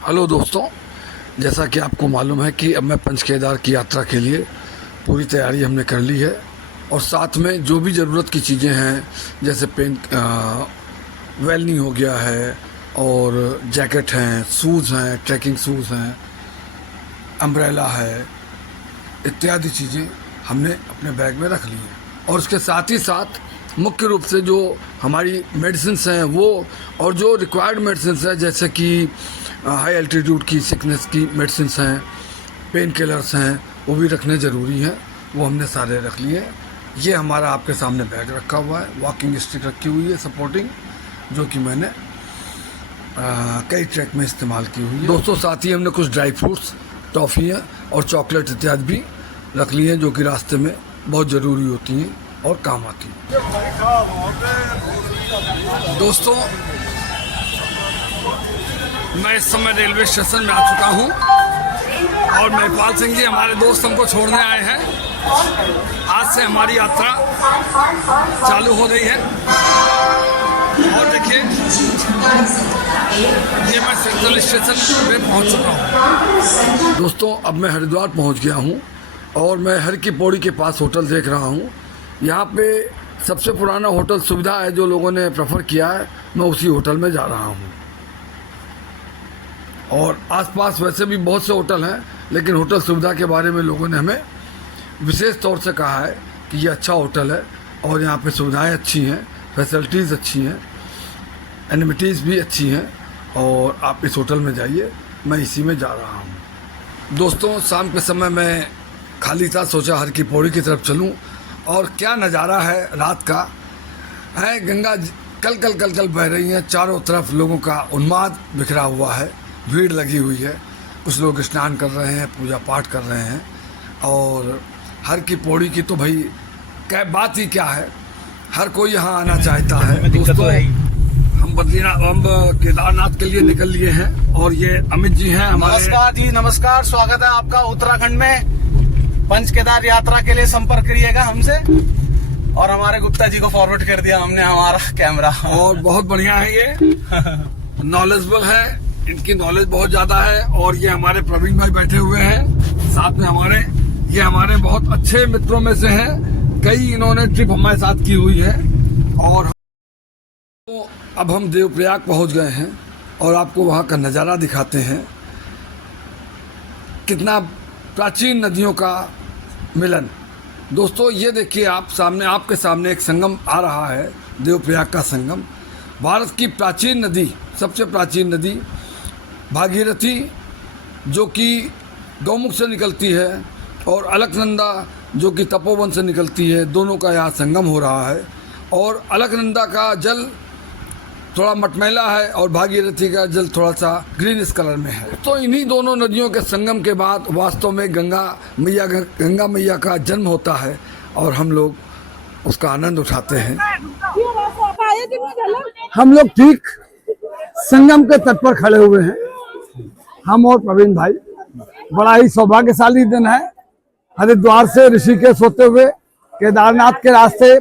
Hello दोस्तों, जैसा कि आपको मालूम है कि अब मैं पंच केदार की यात्रा के लिए पूरी तैयारी हमने कर ली है। और साथ में जो भी ज़रूरत की चीज़ें हैं, जैसे पेन वेलनी हो गया है, और जैकेट हैं, शूज़ हैं, ट्रैकिंग शूज़ हैं, अम्ब्रेला है, इत्यादि चीज़ें हमने अपने बैग में रख ली हैं। और उसके साथ ही साथ मुख्य रूप से जो हमारी मेडिसिन्स हैं वो, और जो रिक्वायर्ड मेडिसिन्स हैं जैसे कि हाई एल्टीट्यूड की सिकनेस की मेडिसिन्स हैं, पेन किलर्स हैं, वो भी रखने ज़रूरी हैं। वो हमने सारे रख लिए। ये हमारा आपके सामने बैग रखा हुआ है, वॉकिंग स्टिक रखी हुई है सपोर्टिंग, जो कि मैंने कई ट्रैक में इस्तेमाल की हुई है। दोस्तों, साथ ही हमने कुछ ड्राई फ्रूट्स, टॉफ़ियाँ और चॉकलेट इत्यादि भी रख लिए हैं, जो कि रास्ते में बहुत ज़रूरी होती हैं और काम आती हैं। दोस्तों, मैं इस समय रेलवे स्टेशन में आ चुका हूँ और महिपाल सिंह जी हमारे दोस्त हमको छोड़ने आए हैं। आज से हमारी यात्रा चालू हो रही है और देखिए, ये मैं सेंट्रल स्टेशन पे पहुँच चुका हूँ। दोस्तों, अब मैं हरिद्वार पहुँच गया हूँ और मैं हर की पौड़ी के पास होटल देख रहा हूँ। यहाँ पे सबसे पुराना होटल सुविधा है, जो लोगों ने प्रेफर किया है, मैं उसी होटल में जा रहा हूँ। और आसपास वैसे भी बहुत से होटल हैं, लेकिन होटल सुविधा के बारे में लोगों ने हमें विशेष तौर से कहा है कि ये अच्छा होटल है और यहाँ पे सुविधाएं अच्छी हैं, फैसिलिटीज़ अच्छी हैं, एनिमिटीज़ भी अच्छी हैं, और आप इस होटल में जाइए। मैं इसी में जा रहा हूँ। दोस्तों, शाम के समय मैं खाली था, सोचा हर की पौड़ी की तरफ चलूँ। और क्या नज़ारा है रात का है। गंगा कल कल कल कल बह रही हैं, चारों तरफ लोगों का उन्माद बिखरा हुआ है, भीड़ लगी हुई है। कुछ लोग स्नान कर रहे हैं, पूजा पाठ कर रहे हैं। और हर की पौड़ी की तो भाई क्या बात ही क्या है, हर कोई यहाँ आना चाहता है। दोस्तों, हम केदारनाथ के लिए निकल लिए हैं और ये अमित जी हैं हमारे। नमस्कार जी, नमस्कार, स्वागत है आपका उत्तराखंड में। पंच केदार यात्रा के लिए संपर्क करिएगा हमसे। और हमारे गुप्ता जी को फॉरवर्ड कर दिया हमने हमारा कैमरा। और बहुत बढ़िया है, ये नॉलेजेबल है, इनकी नॉलेज बहुत ज्यादा है। और ये हमारे प्रवीण भाई बैठे हुए हैं साथ में हमारे, ये हमारे बहुत अच्छे मित्रों में से हैं। कई इन्होंने ट्रिप हमारे साथ की हुई है। और तो अब हम देवप्रयाग पहुंच गए हैं और आपको वहां का नज़ारा दिखाते हैं। कितना प्राचीन नदियों का मिलन। दोस्तों, ये देखिए, आप सामने, आपके सामने एक संगम आ रहा है, देवप्रयाग का संगम। भारत की प्राचीन नदी, सबसे प्राचीन नदी भागीरथी, जो कि गौमुख से निकलती है, और अलकनंदा जो कि तपोवन से निकलती है, दोनों का यहाँ संगम हो रहा है। और अलकनंदा का जल थोड़ा मटमैला है और भागीरथी का जल थोड़ा सा ग्रीनिश कलर में है। तो इन्हीं दोनों नदियों के संगम के बाद वास्तव में गंगा मैया का जन्म होता है और हम लोग उसका आनंद उठाते हैं। हम लोग ठीक संगम के तट पर खड़े हुए हैं, हम और प्रवीण भाई। बड़ा ही सौभाग्यशाली दिन है। हरिद्वार से ऋषिकेश होते हुए केदारनाथ के रास्ते,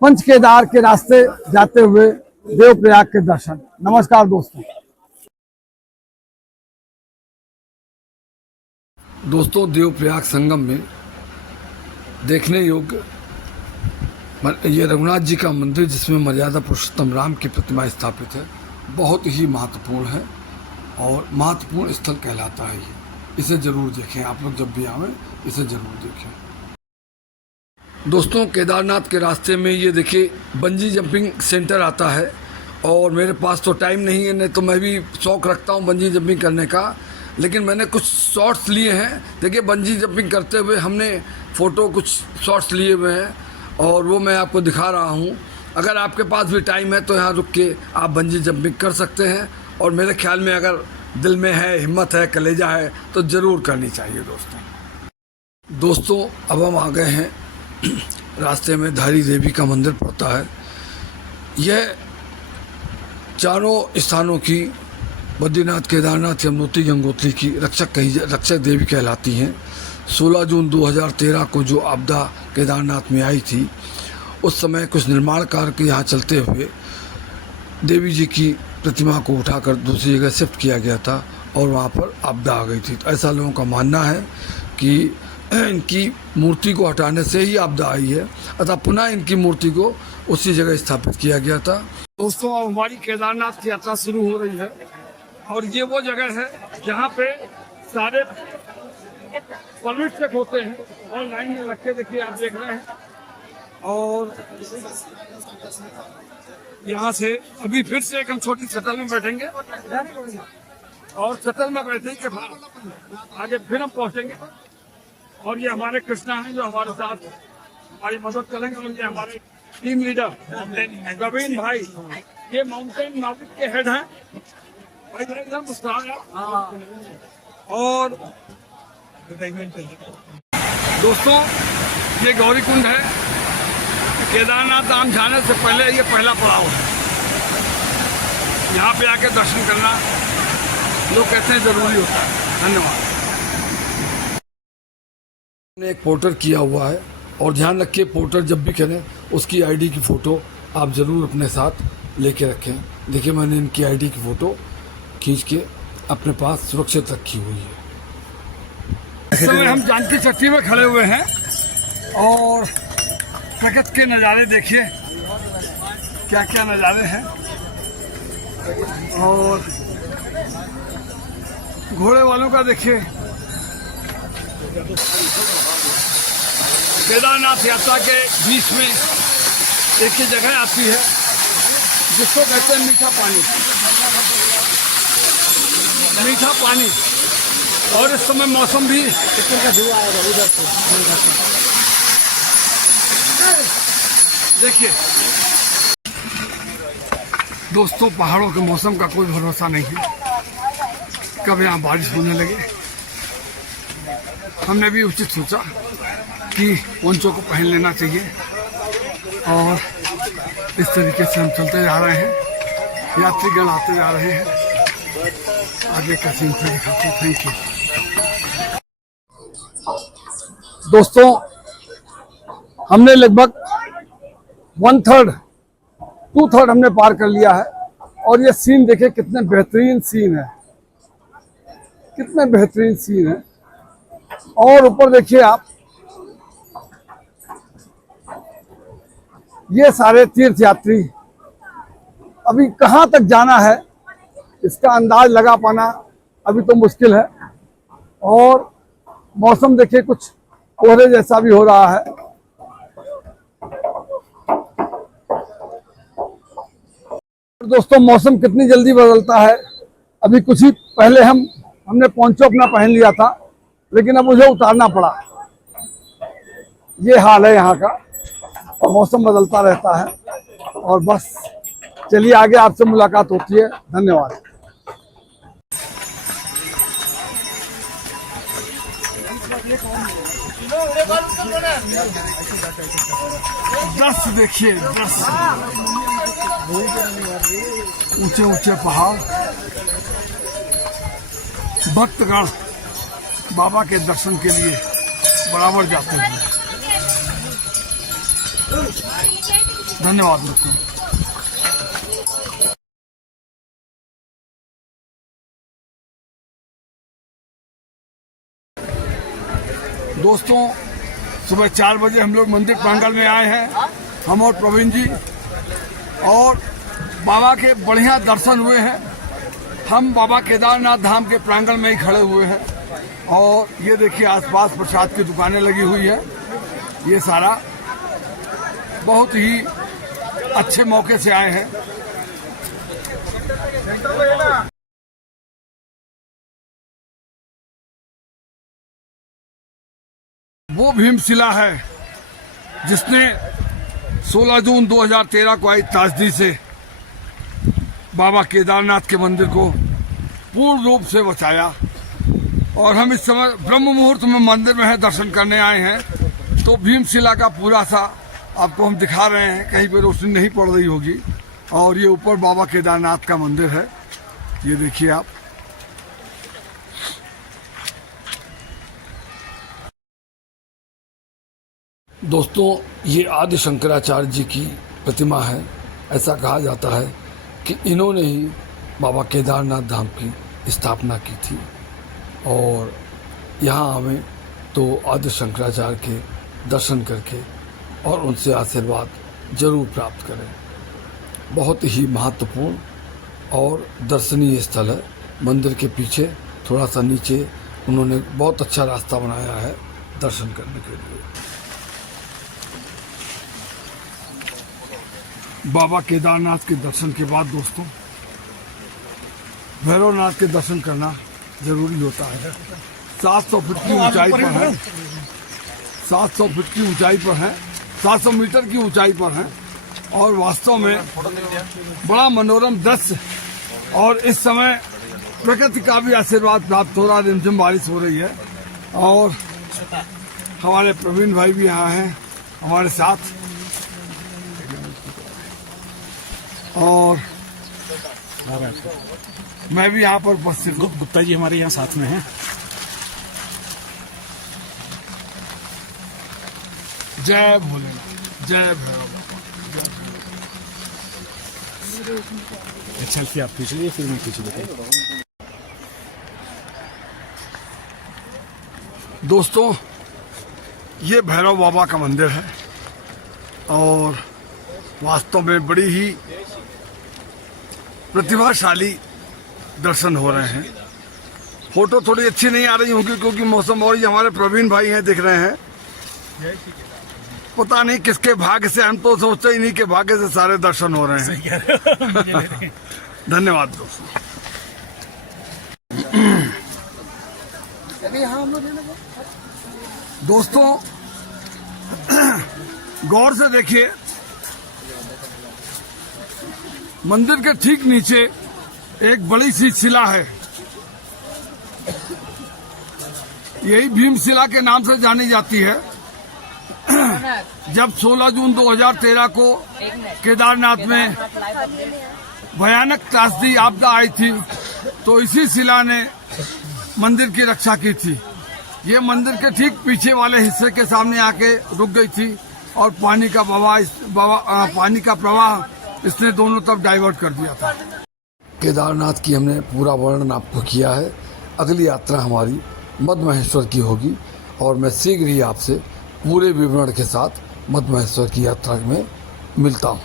पंच केदार के रास्ते जाते हुए देवप्रयाग के दर्शन। नमस्कार दोस्तों, देवप्रयाग संगम में देखने योग्य ये रघुनाथ जी का मंदिर, जिसमें मर्यादा पुरुषोत्तम राम की प्रतिमा स्थापित है, बहुत ही महत्वपूर्ण है और महत्वपूर्ण स्थल कहलाता है ये। इसे जरूर देखें, आप लोग जब भी आवें इसे जरूर देखें। दोस्तों, केदारनाथ के रास्ते में ये देखिए बंजी जंपिंग सेंटर आता है, और मेरे पास तो टाइम नहीं है, नहीं तो मैं भी शौक़ रखता हूँ बंजी जंपिंग करने का, लेकिन मैंने कुछ शॉट्स लिए हैं। देखिए, बंजी जंपिंग करते हुए हमने फ़ोटो कुछ शॉट्स लिए हुए हैं और वो मैं आपको दिखा रहा हूँ। अगर आपके पास भी टाइम है तो यहाँ रुक के आप बंजी जंपिंग कर सकते हैं, और मेरे ख्याल में अगर दिल में है, हिम्मत है, कलेजा है, तो ज़रूर करनी चाहिए। दोस्तों, अब हम आ गए हैं रास्ते में धारी देवी का मंदिर पड़ता है। यह चारों स्थानों की, बद्रीनाथ, केदारनाथ, यमुनोत्री, गंगोत्री की रक्षक देवी कहलाती हैं। 16 जून 2013 को जो आपदा केदारनाथ में आई थी, उस समय कुछ निर्माण कार्य के यहाँ चलते हुए देवी जी की प्रतिमा को उठाकर दूसरी जगह शिफ्ट किया गया था और वहाँ पर आपदा आ गई थी। तो ऐसा लोगों का मानना है कि इनकी मूर्ति को हटाने से ही आपदा आई है, अतः पुनः इनकी मूर्ति को उसी जगह स्थापित किया गया था। दोस्तों, अब हमारी केदारनाथ की यात्रा शुरू हो रही है और ये वो जगह है जहाँ पे सारे परमिट चेक होते हैं और लाइन में रख के देखिए आप देख रहे हैं। और यहाँ से अभी फिर से एक हम छोटी शटल में बैठेंगे और शटल में बैठने के बाद आगे फिर हम पहुँचेंगे। और ये हमारे कृष्णा हैं जो हमारे साथ हमारी मदद करेंगे। और ये हमारे टीम लीडर प्रवीण भाई, ये माउंटेन नाविक के हेड हैं भाई। एकदम और दोस्तों, ये गौरी कुंड है। केदारनाथ धाम जाने से पहले ये पहला पड़ाव है। यहाँ पे आके दर्शन करना लोग कहते हैं जरूरी होता है। धन्यवाद। ने एक पोर्टर किया हुआ है और ध्यान रखिए, पोर्टर जब भी करें उसकी आईडी की फ़ोटो आप ज़रूर अपने साथ लेके रखें। देखिए, मैंने इनकी आईडी की फ़ोटो खींच के अपने पास सुरक्षित रखी हुई है। इस समय हम जानकी चट्टी में खड़े हुए हैं और प्रकृति के नज़ारे देखिए, क्या क्या नज़ारे हैं। और घोड़े वालों का देखिए। केदारनाथ यात्रा के बीच में एक ही जगह आती है जिसको कहते हैं मीठा पानी। मीठा पानी। और इस समय मौसम भी देखिए दोस्तों, पहाड़ों के मौसम का कोई भरोसा नहीं है, कब यहाँ बारिश होने लगे। हमने भी उचित सोचा कि पोंचो को पहन लेना चाहिए और इस तरीके से हम चलते जा रहे हैं। यात्रीगण आते जा रहे हैं। आगे का सीन फिर दिखाते हैं। थैंक यू दोस्तों, हमने लगभग 1/3 2/3 हमने पार कर लिया है। और ये सीन देखिए, कितने बेहतरीन सीन है, कितने बेहतरीन सीन है। और ऊपर देखिए आप, ये सारे तीर्थ यात्री अभी कहाँ तक जाना है इसका अंदाज लगा पाना अभी तो मुश्किल है। और मौसम देखिए, कुछ कोहरे जैसा भी हो रहा है। दोस्तों, मौसम कितनी जल्दी बदलता है। अभी कुछ ही पहले हमने पोंचो अपना पहन लिया था, लेकिन अब मुझे उतारना पड़ा। ये हाल है यहाँ का और मौसम बदलता रहता है। और बस चलिए, आगे आपसे मुलाकात होती है। धन्यवाद। दृश्य देखिए, दृश्य, ऊंचे ऊंचे पहाड़, भक्तगण बाबा के दर्शन के लिए बराबर जाते हैं। धन्यवाद दोस्तों। दोस्तों, सुबह 4 बजे हम लोग मंदिर प्रांगण में आए हैं, हम और प्रवीण जी, और बाबा के बढ़िया दर्शन हुए हैं। हम बाबा केदारनाथ धाम के प्रांगण में ही खड़े हुए हैं। और ये देखिए, आसपास प्रसाद की दुकानें लगी हुई है। ये सारा बहुत ही अच्छे मौके से आए हैं। वो भीमशिला है जिसने 16 जून 2013 को आई त्रासदी से बाबा केदारनाथ के मंदिर को पूर्ण रूप से बचाया। और हम इस समय ब्रह्म मुहूर्त में मंदिर में है, दर्शन करने आए हैं। तो भीमशिला का पूरा सा आपको हम दिखा रहे हैं, कहीं पे रोशनी नहीं पड़ रही होगी। और ये ऊपर बाबा केदारनाथ का मंदिर है, ये देखिए आप। दोस्तों, ये आदि शंकराचार्य जी की प्रतिमा है। ऐसा कहा जाता है कि इन्होंने ही बाबा केदारनाथ धाम की स्थापना की थी और यहाँ आवें तो आदि शंकराचार्य के दर्शन करके और उनसे आशीर्वाद जरूर प्राप्त करें। बहुत ही महत्वपूर्ण और दर्शनीय स्थल है। मंदिर के पीछे थोड़ा सा नीचे उन्होंने बहुत अच्छा रास्ता बनाया है दर्शन करने के लिए। बाबा केदारनाथ के दर्शन के बाद दोस्तों भैरवनाथ के दर्शन करना जरूरी होता है। 700 फीट की ऊंचाई पर है, 700 फीट की ऊंचाई पर है, 700 मीटर की ऊंचाई पर है और वास्तव में बड़ा मनोरम दृश्य। और इस समय प्रकृति का भी आशीर्वाद प्राप्त हो रहा, रिमझिम बारिश हो रही है और हमारे प्रवीण भाई भी यहाँ हैं हमारे साथ और मैं भी यहाँ पर उपस्थित हूँ। गुप्ता जी हमारे यहाँ साथ में हैं। जय भोलेनाथ, जय भैरव। सेल्फी आप खींच लीजिए, फिर मैं खींच लेता हूँ। दोस्तों ये भैरव बाबा का मंदिर है और वास्तव में बड़ी ही प्रतिभाशाली दर्शन हो रहे हैं। फोटो थोड़ी अच्छी नहीं आ रही होगी क्योंकि मौसम, और ये हमारे प्रवीण भाई हैं दिख रहे हैं। पता नहीं किसके भाग्य से, हम तो सोचते ही नहीं कि भाग्य से सारे दर्शन हो रहे हैं। धन्यवाद दोस्तों। दोस्तों गौर से देखिए, मंदिर के ठीक नीचे एक बड़ी सी शिला है। यही भीमशिला के नाम से जानी जाती है। जब 16 जून 2013 को केदारनाथ में भयानक त्रासदी आपदा आई थी तो इसी शिला ने मंदिर की रक्षा की थी। ये मंदिर के ठीक पीछे वाले हिस्से के सामने आके रुक गई थी और पानी का प्रवाह इसने दोनों तरफ डाइवर्ट कर दिया था। केदारनाथ की हमने पूरा वर्णन आपको किया है। अगली यात्रा हमारी मद महेश्वर की होगी और मैं शीघ्र ही आपसे पूरे विवरण के साथ मद महेश्वर की यात्रा में मिलता हूँ।